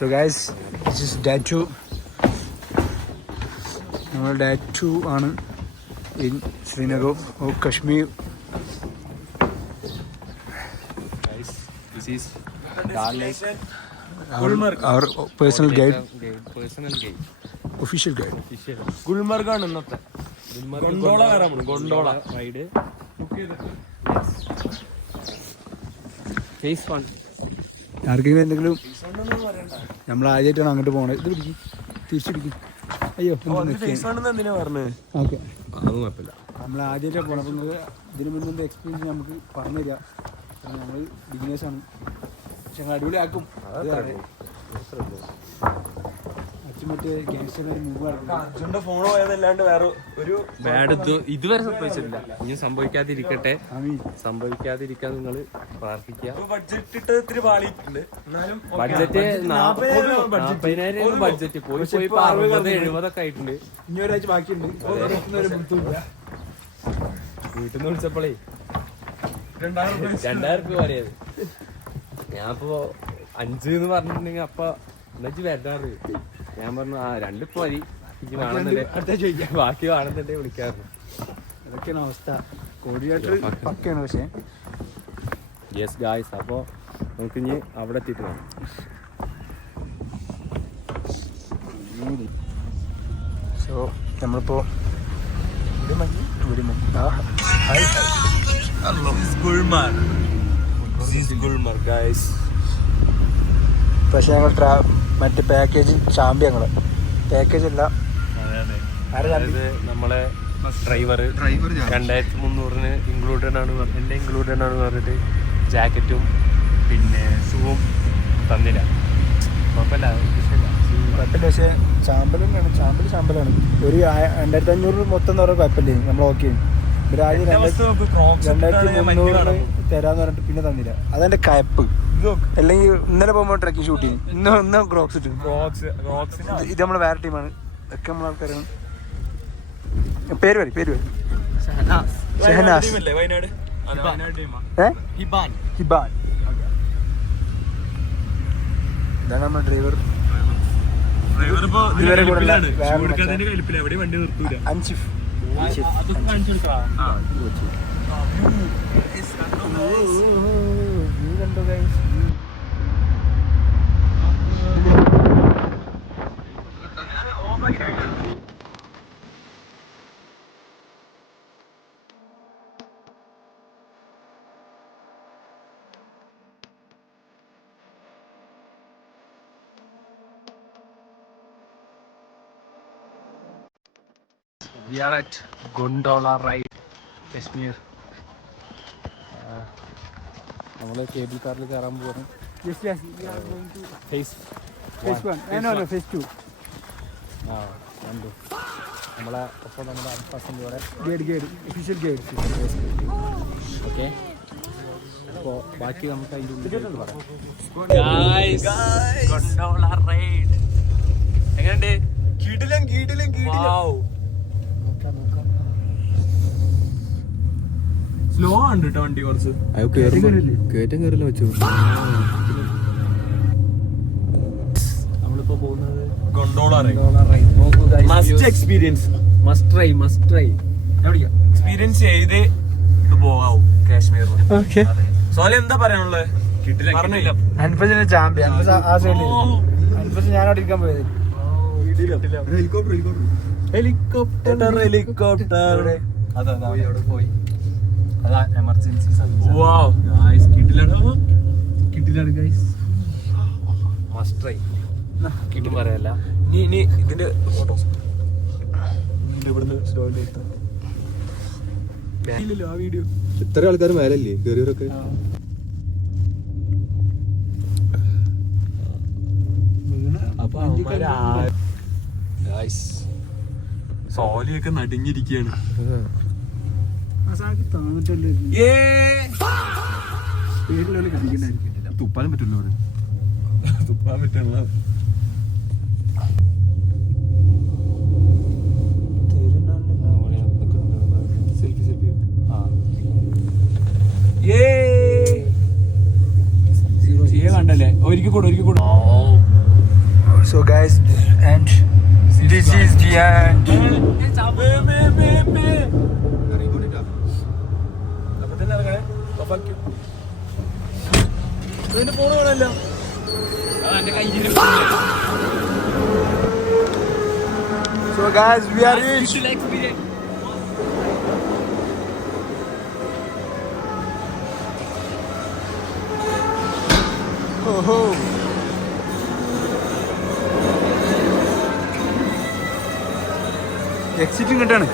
So guys, this is day 2. നമ്മൾ day 2 ആണ് in Srinagar or Kashmir. Guys, this is Dal Lake. Our personal guide. Personal guide. Official guide. Gulmarg ആണ് ഇന്നത്തെ. Gondola ride. Face 1. ആർക്കെങ്കിലും എന്തെങ്കിലും നമ്മൾ ആദ്യമായിട്ടാണ് അങ്ങോട്ട് പോകണത്. ഇത് പിടിക്കും, തിരിച്ചിടിക്കും. അയ്യോ ഓക്കെ, അതൊന്നും കുഴപ്പമില്ല. നമ്മൾ ആദ്യമായിട്ടാണ് പോകണം. അപ്പം ഇതിന് മുന്നേ എക്സ്പീരിയൻസ് നമുക്ക് പറഞ്ഞു തരിക. നമ്മൾ ബിഗിനേഴ്സാണ്, പക്ഷെ ഞങ്ങൾ അടിപൊളിയാക്കും. മറ്റേ ഗാങ്സ്റ്ററിന്റെ ഫോൺ പോയതല്ലാണ്ട് വേറെ ഒരു ഇതുവരെ സംഭവിച്ചിട്ടില്ല. ഇനി സംഭവിക്കാതിരിക്കട്ടെ, സംഭവിക്കാതിരിക്കാൻ നിങ്ങൾ പ്രാർത്ഥിക്കുക. ബഡ്ജറ്റ് 40,000 ബഡ്ജറ്റ് പോയി 60-70 ഒക്കെ ആയിട്ടുണ്ട്. ഇനി ഒരാഴ്ച ബാക്കിയുണ്ട്. വീട്ടിൽ നിന്ന് വിളിച്ചപ്പോളേ 2000 രൂപ പറയത്. ഞാനിപ്പോ 5 എന്ന് പറഞ്ഞിട്ടുണ്ടെങ്കിൽ അപ്പൊ എന്നുവെച്ച് വരാറ്. ഞാൻ പറഞ്ഞു 2 ഇപ്പൊ മതി, എനിക്ക് വേണമെന്നുണ്ടെ ബാക്കി വേണമെന്നുണ്ടെ വിളിക്കാറുണ്ട്. അതൊക്കെയാണ് അവസ്ഥ. കോഴിയായിട്ട് പക്കയാണ്. പക്ഷേ യെസ് ഗായ്സ്, അപ്പോൾ നമുക്ക് ഇനി അവിടെ എത്തിയിട്ട് വേണം. സോ നമ്മളിപ്പോ പക്ഷെ ഞങ്ങൾ മറ്റേ പാക്കേജ് ചാമ്പി. ഞങ്ങള് പാക്കേജ് അല്ല, നമ്മളെ ഡ്രൈവർ 2300 ഇൻക്ലൂഡഡ് ആണ്, എല്ലാം ഇൻക്ലൂഡഡ് ആണ് പറഞ്ഞിട്ട് ജാക്കറ്റും പിന്നെ ഷൂവും തന്നില്ല. കുഴപ്പമില്ല. പക്ഷേ ചാമ്പലാണ്. ഒരു 2500 മൊത്തം എന്ന് പറഞ്ഞാൽ കുഴപ്പമില്ലേ, നമ്മൾ ഓക്കെ. ഇവര് ആദ്യം 2300 തരാന്ന് പറഞ്ഞിട്ട് പിന്നെ തന്നില്ല. അതെന്റെ കയപ്പ്. അല്ലെങ്കിൽ ഇന്നലെ പോകുമ്പോൾ ട്രക്കിംഗ് ഷൂട്ട് ചെയ്യും, ഇന്ന് ക്രോക്സ് ഇട്ടു. ഇത് നമ്മളെ വേറെ ടീമാണ്, ഒക്കെ നമ്മളെ ആൾക്കാരാണ്. പേര് വരും ഷെഹനാസ്. ഹിബാൻ. ഇതാണ് നമ്മുടെ driver. Anshif. We are at Gondola ride, Kashmir. നമ്മള് കേബിൾ കാറിൽ കയറാൻ പോവാണ്. Yes, we are going to phase 1. No, phase 2. നമ്മളെ ഒപ്പം നമ്മുടെ അൽഫാസിൻ്റെ ഗൈഡ് ഒഫീഷ്യൽ ഗൈഡ്. ഓക്കെ, അപ്പോൾ ബാക്കി നമുക്ക് അതിൻ്റെ ഉള്ളിൽ പറയാം. ഗൊണ്ടോള റൈഡ് എങ്ങനെയുണ്ട്? കിടിലം. സ്ലോ ആണ് കേട്ടോ വണ്ടി. കുറച്ച് കയറ്റം കയറില്ല വെച്ചു. നമ്മളിപ്പോ പോകുന്നത് gondola ride. Must experience, must try experience ചെയ്ത് ഇത് പോകാവൂ കാശ്മീരിൽ. സോല എന്താ പറയാനുള്ളത്? അൻഫസിന്റെ ചാമ്പ്യൻ ആ സൈഡിൽ. അൻഫസ് ഞാൻ അവിടെ ഇരിക്കാൻ പോയത്. ഹെലികോപ്റ്റർ അതാ പോയി. അതാ എമർജൻസി കിട്ടിലാണ് ഗൈസ്. മസ്റ്റ് ട്രൈ കിട്ടും പറയല്ല. ഇനി ഇതിന്റെ ഫോട്ടോസ് ആ വീഡിയോ. എത്ര ആൾക്കാർ മേലല്ലേ കയറിയവരൊക്കെ? സോലിയൊക്കെ നടുങ്ങിയിരിക്കുകയാണ്. തുപ്പാനും പറ്റില്ല. തുപ്പാൻ പറ്റുള്ള കണ്ടല്ലേ? ഒരിക്കൽ കൂടെ So guys, and this is the end. So guys, we are reached. Oh. Exit ഇങ്ങോട്ടാണ്.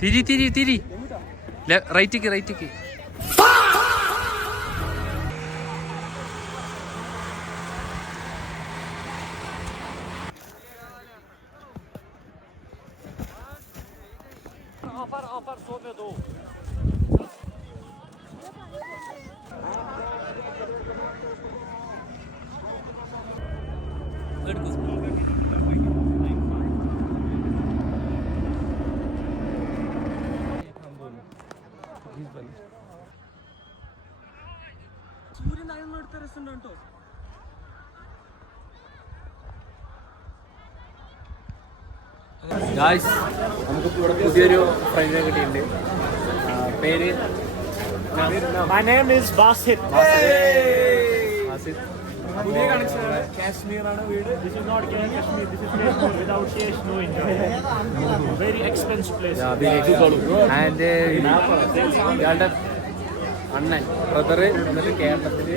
തിരി റൈറ്റിക്ക് ഗായ്സ്, നമുക്കിപ്പോൾ ഇവിടെ പുതിയൊരു ഫ്രണ്ടിനെ കിട്ടിയിട്ടുണ്ട്. പേര് My name is Basit. പുതിയ കണക്ഷൻ. കാശ്മീർ ആണ് വീട്. This is not Kashmir. This is Kashmir. Without cash, no enjoy. Very expensive place. And ഇയാളുടെ അണ്ണൻ ബ്രദറ് എന്നിട്ട് കേരളത്തില്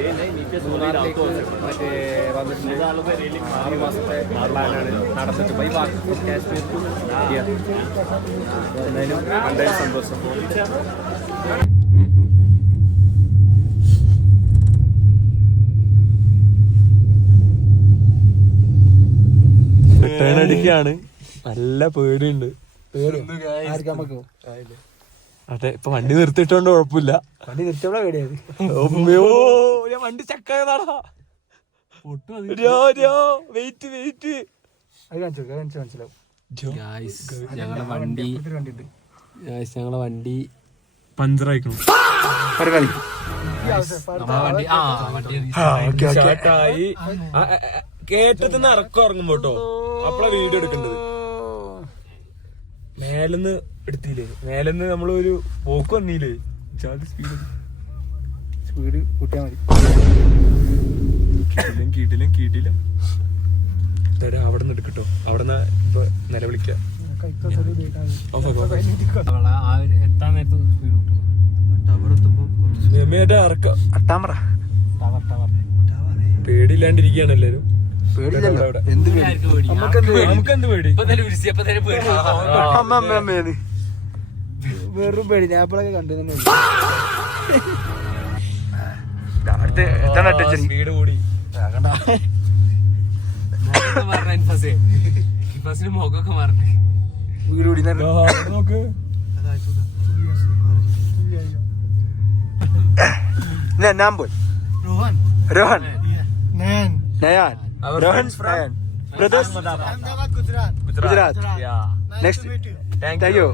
മൂന്നാറിലേക്ക് മറ്റേ വന്നിട്ടുണ്ട്. 6 മാസത്തെ പ്ലാനാണ് നടന്നിട്ട് ബൈ കാശ്മീർ ടു ഇന്ത്യ. എന്തായാലും വളരെ സന്തോഷം. റിട്ടേൺ അടിക്കാണ്. നല്ല പേടിയുണ്ട്. അതെ, ഇപ്പൊ വണ്ടി നിർത്തിയിട്ടോണ്ട് കുഴപ്പമില്ല. വണ്ടി നിർത്തിയപ്പോഴാ പേടിയത്. ഞാൻ വണ്ടി ചക്കായതാടാ. വെയിറ്റ് അത് കാണിച്ചു മനസ്സിലാവും. ഞങ്ങളെ വണ്ടി പഞ്ചറായിക്കണം. കേറ്റത്തുനിന്ന് ഇറക്കം ഇറങ്ങുമ്പോട്ടോ അപ്പളാ വീഡിയോ എടുക്കേണ്ടത്. മേലെന്ന് എടുത്തില്ലേ? മേലെന്ന് നമ്മളൊരു പോക്ക് വന്നില്ലേ? സ്പീഡ് കൂട്ടിയാ മതി. കീട്ടില്ല തരാ. അവിടെ നിന്ന് എടുക്കട്ടോ. അവിടെ നിന്ന് ഇപ്പൊ നിലവിളിക്കാം. പേടിയില്ലാണ്ടിരിക്കുകയാണ് എല്ലാരും. നമുക്കെന്ത് പേടി? വെറും പേടി. ഞാൻ അപ്പോഴൊക്കെ കണ്ടു തന്നെ. സ്പീഡ് കൂടി. മുഖമൊക്കെ മാറണ്ടേ? വീട് കൂടി നോക്ക്. Nambol. Rohan. Nayan. Rohan. Nayan. Brothers. Ahmedabad, Gujarat. Yeah. Next. Thank you.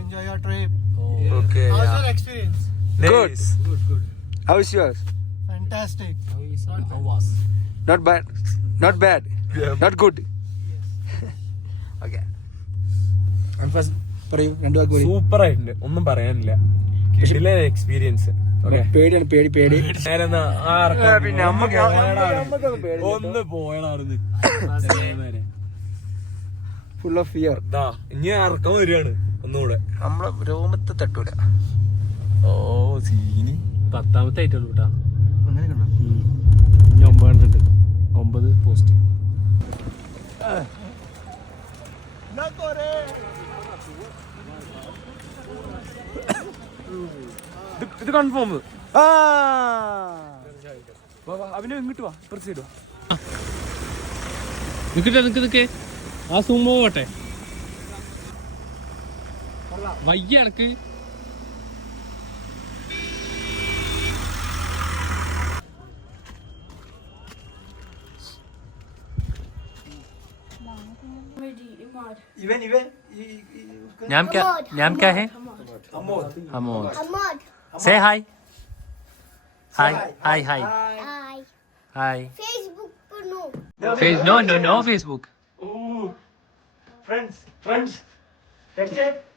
Enjoy your trip. Okay. How's your experience? Good. How is yours? Fantastic. Not bad. Yeah. Not good. Okay. പറയൂ, രണ്ടു വാക്ക് പറയൂ. Super ആയിട്ടുണ്ട്. ഒന്നും പറയാനില്ല. Experience. പേടിയാണ്. പേടി പിന്നെ ഒന്ന് പോയണായിരുന്നു. Full of fear. ഇനി ഇറക്കം വരികയാണ് ഒന്നുകൂടെ. നമ്മളെ രോമത്തെ തട്ടൂല. ഓ സീനി. 10ാമത്തെ ആയിട്ടുള്ളൂ കേട്ടാ. അങ്ങനെ കണ്ടോ? ഇനി 9 പോസ്റ്റ്. ഇത് കൺഫേം. അവന് ഇങ്ങോട്ട് വാ. ഇപ്പുറത്ത് സൈഡ് വാ. നിൽക്കട്ടെ. ആ സൂം പോട്ടെ. വയ്യ എനക്ക്. नाम क्या है? Amod. Say hi. Hi. Facebook पर no. No Facebook. Friends. That's it.